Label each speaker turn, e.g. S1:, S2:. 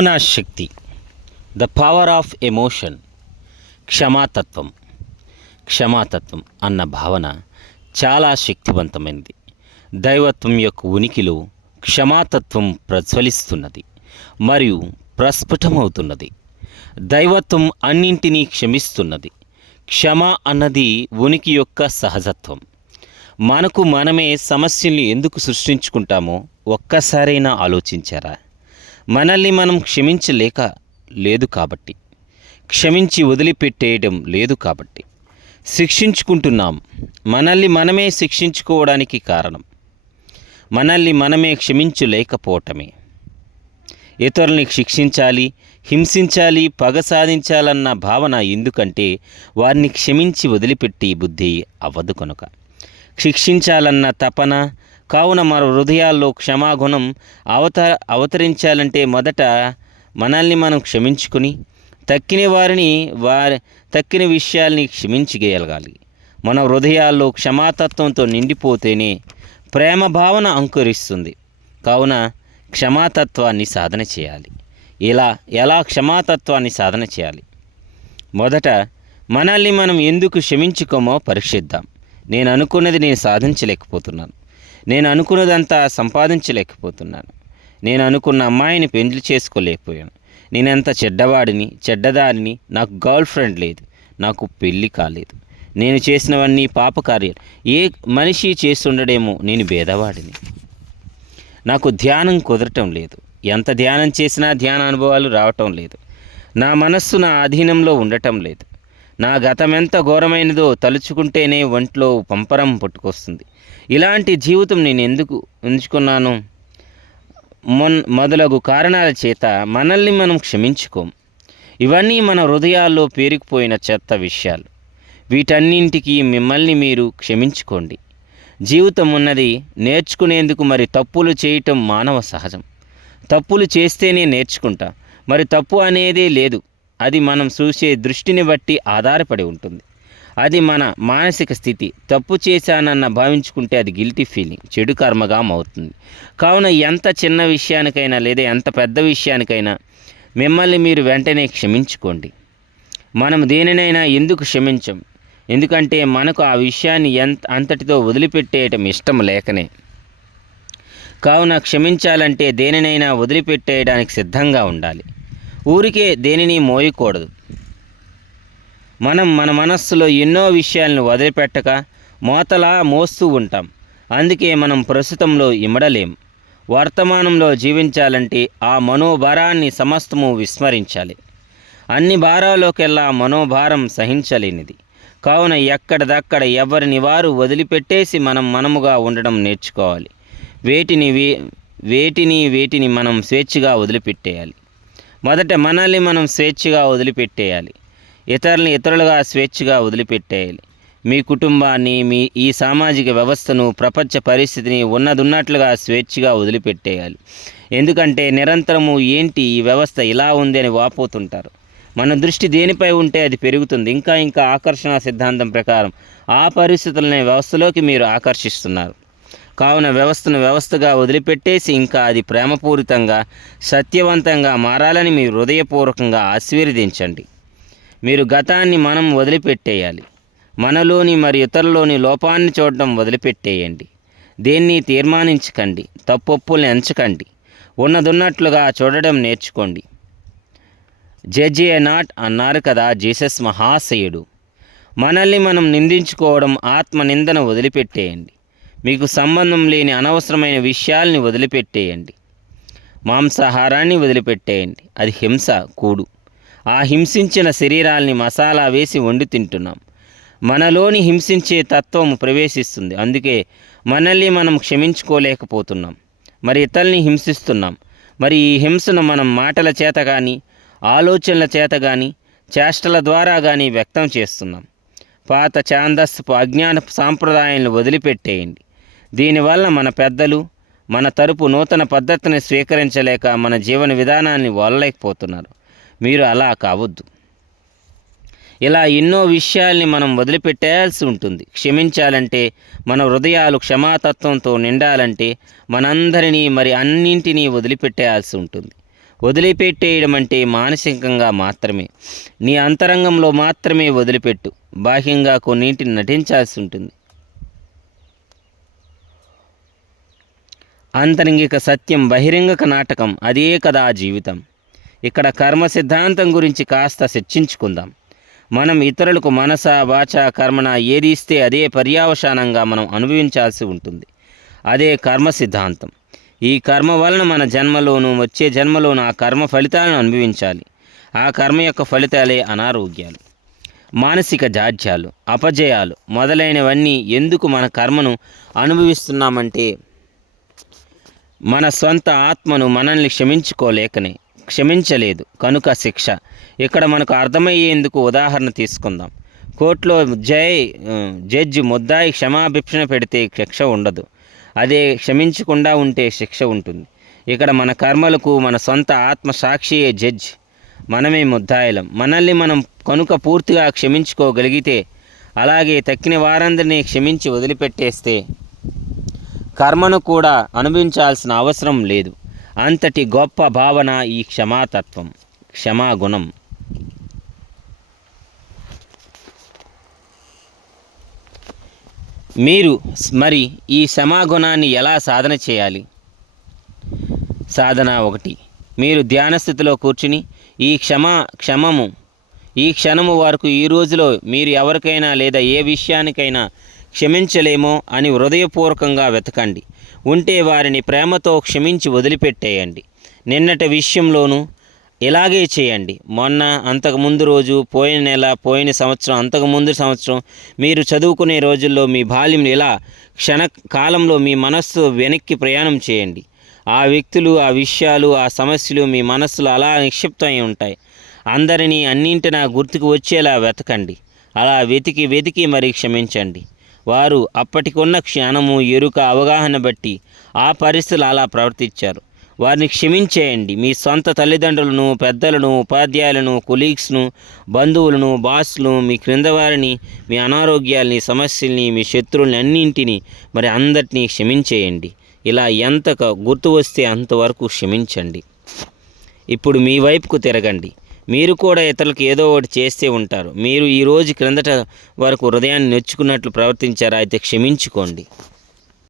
S1: భావనా శక్తి the power of emotion క్షమాతత్వం. క్షమాతత్వం అన్న భావన చాలా శక్తివంతమైనది. దైవత్వం యొక్క ఉనికిలో క్షమాతత్వం ప్రజ్వలిస్తున్నది మరియు ప్రస్ఫుటమవుతున్నది. దైవత్వం అన్నింటినీ క్షమిస్తున్నది. క్షమ అన్నది ఉనికి యొక్క సహజత్వం. మనకు మనమే సమస్యల్ని ఎందుకు సృష్టించుకుంటామో ఒక్కసారైనా ఆలోచించారా? మనల్ని మనం క్షమించలేక లేదు కాబట్టి. క్షమించి వదిలిపెట్టేయడం లేదు కాబట్టి. శిక్షించుకుంటున్నాం. మనల్ని మనమే శిక్షించుకోవడానికి కారణం. మనల్ని మనమే క్షమించలేకపోవటమే. ఇతరుల్ని శిక్షించాలి హింసించాలి పగ సాధించాలన్న భావన ఎందుకంటే వారిని క్షమించి వదిలిపెట్టి బుద్ధి అవ్వదు కనుక. శిక్షించాలన్న తపన కావున మన హృదయాల్లో క్షమాగుణం అవత అవతరించాలంటే మొదట మనల్ని మనం క్షమించుకుని తక్కిన వారిని వారి తక్కిన విషయాల్ని క్షమించగలగాలి మన హృదయాల్లో క్షమాతత్వంతో నిండిపోతేనే ప్రేమ భావన అంకురిస్తుంది. కావున క్షమాతత్వాన్ని సాధన చేయాలి. ఇలా ఎలా క్షమాతత్వాన్ని సాధన చేయాలి? మొదట మనల్ని మనం ఎందుకు క్షమించుకోమో పరీక్షిద్దాం. నేను అనుకున్నది నేను సాధించలేకపోతున్నాను. నేను అనుకున్నదంతా సంపాదించలేకపోతున్నాను. నేను అనుకున్న అమ్మాయిని పెండ్లి చేసుకోలేకపోయాను. నేనెంత చెడ్డవాడిని చెడ్డదారిని నాకు గర్ల్ ఫ్రెండ్ లేదు నాకు పెళ్ళి కాలేదు. నేను చేసినవన్నీ పాపకార్యాలు ఏ మనిషి చేస్తుండడేమో నేను భేదవాడిని. నాకు ధ్యానం కుదరటం లేదు. ఎంత ధ్యానం చేసినా ధ్యాన అనుభవాలు రావటం లేదు. నా మనస్సు నా అధీనంలో ఉండటం లేదు. నా గతం ఎంత ఘోరమైనదో తలుచుకుంటేనే ఒంట్లో పంపరం పుట్టుకొస్తుంది. ఇలాంటి జీవితం నేను ఎందుకు ఎంచుకున్నాను? మొన్ మొదలగు కారణాల చేత మనల్ని మనం క్షమించుకోం. ఇవన్నీ మన హృదయాల్లో పేరుకుపోయిన చెత్త విషయాలు. వీటన్నింటికి మిమ్మల్ని మీరు క్షమించుకోండి. జీవితం ఉన్నది నేర్చుకునేందుకు మరి తప్పులు చేయటం మానవ సహజం. తప్పులు చేస్తేనే నేర్చుకుంటా. మరి తప్పు అనేదే లేదు. అది మనం చూసే దృష్టిని బట్టి ఆధారపడి ఉంటుంది. అది మన మానసిక స్థితి. తప్పు చేశానన్న భావించుకుంటే అది గిల్టీ ఫీలింగ్ చెడు కర్మగా అవుతుంది కావున ఎంత చిన్న విషయానికైనా లేదా ఎంత పెద్ద విషయానికైనా మిమ్మల్ని మీరు వెంటనే క్షమించుకోండి. మనం దేనినైనా ఎందుకు క్షమించం? ఎందుకంటే మనకు ఆ విషయాన్ని ఎంత అంతటితో వదిలిపెట్టేయటం ఇష్టం లేకనే. కావున క్షమించాలంటే దేనినైనా వదిలిపెట్టేయడానికి సిద్ధంగా ఉండాలి. ఊరికే దేనిని మోయకూడదు. మనం మన మనస్సులో ఎన్నో విషయాలను వదిలిపెట్టక మోతలా మోస్తూ ఉంటాం. అందుకే మనం ప్రస్తుతంలో ఇమడలేం వర్తమానంలో జీవించాలంటే ఆ మనోభారాన్ని సమస్తము విస్మరించాలి. అన్ని భారాల్లోకెల్లా మనోభారం సహించలేనిది. కావున ఎక్కడదక్కడ ఎవరిని వారు వదిలిపెట్టేసి మనం మనముగా ఉండడం నేర్చుకోవాలి. వేటిని వే వేటిని వేటిని మనం స్వేచ్ఛగా వదిలిపెట్టేయాలి. మొదట మనల్ని మనం స్వేచ్ఛగా వదిలిపెట్టేయాలి. ఇతరులని ఇతరులుగా స్వేచ్ఛగా వదిలిపెట్టేయాలి. మీ కుటుంబాన్ని మీ ఈ సామాజిక వ్యవస్థను ప్రపంచ పరిస్థితిని ఉన్నదున్నట్లుగా స్వేచ్ఛగా వదిలిపెట్టేయాలి. ఎందుకంటే నిరంతరము ఏంటి ఈ వ్యవస్థ ఇలా ఉంది అని వాపోతుంటారు. మన దృష్టి దేనిపై ఉంటే అది పెరుగుతుంది. ఇంకా ఇంకా ఆకర్షణ సిద్ధాంతం ప్రకారం ఆ పరిస్థితులనే వ్యవస్థలోకి మీరు ఆకర్షిస్తున్నారు. కావున వ్యవస్థను వ్యవస్థగా వదిలిపెట్టేసి ఇంకా అది ప్రేమపూరితంగా సత్యవంతంగా మారాలని మీరు హృదయపూర్వకంగా ఆశీర్వదించండి. మీరు గతాన్ని మనం వదిలిపెట్టేయాలి. మనలోని మరి ఇతరులోని లోపాన్ని చూడడం వదిలిపెట్టేయండి. దేన్ని తీర్మానించకండి. తప్పొప్పుల్ని ఎంచకండి. ఉన్నదున్నట్లుగా చూడడం నేర్చుకోండి. జడ్జ్ ఏ నాట్ అన్నారు కదా జీసస్ మహాశయుడు. మనల్ని మనం నిందించుకోవడం ఆత్మ నిందన వదిలిపెట్టేయండి. మీకు సంబంధం లేని అనవసరమైన విషయాల్ని వదిలిపెట్టేయండి. మాంసాహారాన్ని వదిలిపెట్టేయండి. అది హింస కూడు. ఆ హింసించిన శరీరాల్ని మసాలా వేసి వండి తింటున్నాం. మనలోని హింసించే తత్వం ప్రవేశిస్తుంది. అందుకే మనల్ని మనం క్షమించుకోలేకపోతున్నాం. మరి ఇతరుల్ని హింసిస్తున్నాం. మరి ఈ హింసను మనం మాటల చేత కానీ ఆలోచనల చేత కానీ చేష్టల ద్వారా కానీ వ్యక్తం చేస్తున్నాం. పాత ఛాందస్సు అజ్ఞాన సాంప్రదాయాలను వదిలిపెట్టేయండి. దీనివల్ల మన పెద్దలు మన తరపు నూతన పద్ధతిని స్వీకరించలేక మన జీవన విధానాన్ని వదలలేకపోతున్నారు. మీరు అలా కావద్దు. ఇలా ఎన్నో విషయాల్ని మనం వదిలిపెట్టేయాల్సి ఉంటుంది. క్షమించాలంటే మన హృదయాలు క్షమాతత్వంతో నిండాలంటే మనందరినీ మరి అన్నింటినీ వదిలిపెట్టేయాల్సి ఉంటుంది. వదిలిపెట్టేయడం అంటే మానసికంగా మాత్రమే. నీ అంతరంగంలో మాత్రమే వదిలిపెట్టు. బాహ్యంగా కొన్నింటిని నటించాల్సి ఉంటుంది. ఆంతరంగిక సత్యం బహిరంగక నాటకం. అదే కదా జీవితం. ఇక్కడ కర్మ సిద్ధాంతం గురించి కాస్త చర్చించుకుందాం. మనం ఇతరులకు మనస వాచ కర్మణ ఏది ఇస్తే అదే పర్యావసానంగా మనం అనుభవించాల్సి ఉంటుంది. అదే కర్మ సిద్ధాంతం ఈ కర్మ వలన మన జన్మలోను వచ్చే జన్మలోను ఆ కర్మ ఫలితాలను అనుభవించాలి. ఆ కర్మ యొక్క ఫలితాలే అనారోగ్యాలు. మానసిక జాడ్యాలు అపజయాలు మొదలైనవన్నీ ఎందుకు మన కర్మను అనుభవిస్తున్నామంటే మన సొంత ఆత్మను మనల్ని క్షమించుకోలేకనే. క్షమించలేదు. కనుక శిక్ష. ఇక్కడ మనకు అర్థమయ్యేందుకు ఉదాహరణ తీసుకుందాం. కోర్టులో జై జడ్జి ముద్దాయి క్షమాభిక్షణ పెడితే శిక్ష ఉండదు. అదే క్షమించకుండా ఉంటే శిక్ష ఉంటుంది. ఇక్కడ మన కర్మలకు మన సొంత ఆత్మ సాక్షియే జడ్జ్. మనమే ముద్దాయిలం. మనల్ని మనం కనుక పూర్తిగా క్షమించుకోగలిగితే అలాగే తక్కిన వారందరినీ క్షమించి వదిలిపెట్టేస్తే కర్మను కూడా అనుభవించాల్సిన అవసరం లేదు. అంతటి గొప్ప భావన ఈ క్షమాతత్వం క్షమాగుణం. మీరు మరి ఈ క్షమాగుణాన్ని ఎలా సాధన చేయాలి? సాధన ఒకటి. మీరు ధ్యాన స్థితిలో కూర్చుని ఈ క్షమా క్షమము ఈ క్షణము వరకు ఈ రోజులో మీరు ఎవరికైనా లేదా ఏ విషయానికైనా క్షమించలేమో అని హృదయపూర్వకంగా వెతకండి. ఉంటే వారిని ప్రేమతో క్షమించి వదిలిపెట్టేయండి. నిన్నటి విషయంలోనూ ఇలాగే చేయండి. మొన్న అంతకుముందు రోజు పోయిన నెల పోయిన సంవత్సరం అంతకుముందు సంవత్సరం మీరు చదువుకునే రోజుల్లో మీ బాల్యం ఇలా క్షణ కాలంలో మీ మనస్సు వెనక్కి ప్రయాణం చేయండి. ఆ వ్యక్తులు ఆ విషయాలు ఆ సమస్యలు మీ మనస్సులో అలా నిక్షిప్తమై ఉంటాయి. అందరినీ అన్నింటినా గుర్తుకు వచ్చేలా వెతకండి. అలా వెతికి వెతికి మరి క్షమించండి. వారు అప్పటికున్న క్షణము ఎరుక అవగాహన బట్టి ఆ పరిస్థితులు అలా ప్రవర్తించారు. వారిని క్షమించేయండి. మీ సొంత తల్లిదండ్రులను పెద్దలను ఉపాధ్యాయులను కొలీగ్స్ను బంధువులను బాస్ను మీ క్రింద వారిని మీ అనారోగ్యాల్ని సమస్యల్ని మీ శత్రువుల్ని అన్నింటినీ మరి అందరినీ క్షమించేయండి. ఇలా ఎంత గుర్తు వస్తే అంతవరకు క్షమించండి. ఇప్పుడు మీ వైపుకు తిరగండి. మీరు కూడా ఇతరులకు ఏదో ఒకటి చేస్తే ఉంటారు. మీరు ఈ రోజు క్రిందట వరకు హృదయాన్ని నొచ్చుకున్నట్లు ప్రవర్తించారా? అయితే క్షమించుకోండి.